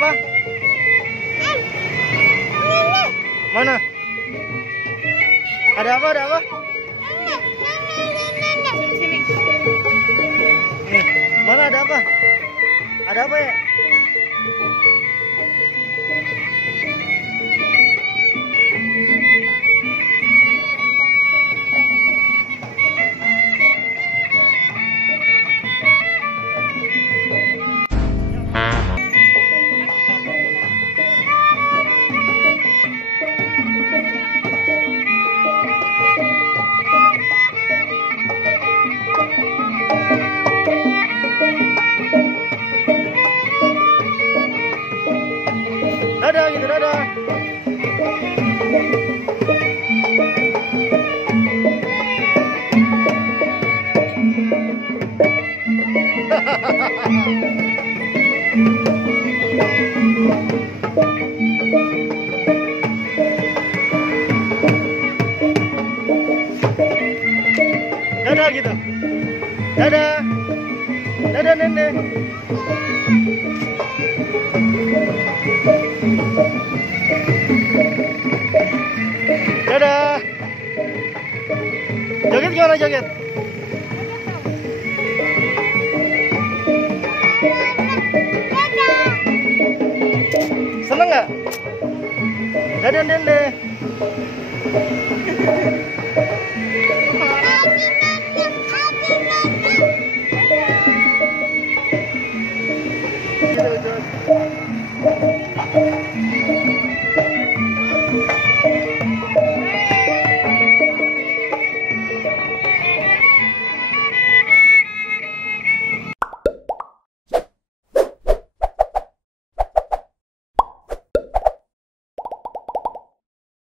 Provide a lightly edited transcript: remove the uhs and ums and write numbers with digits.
apa? Mana? Ada apa? Ada apa? Nih, mana ada apa? Ada apa ya? Dadah gitu, dadah. Dadah gitu. Dadah. Dadah nenek. Dadah. Joget gimana joget? Seneng nggak? Dadah dende.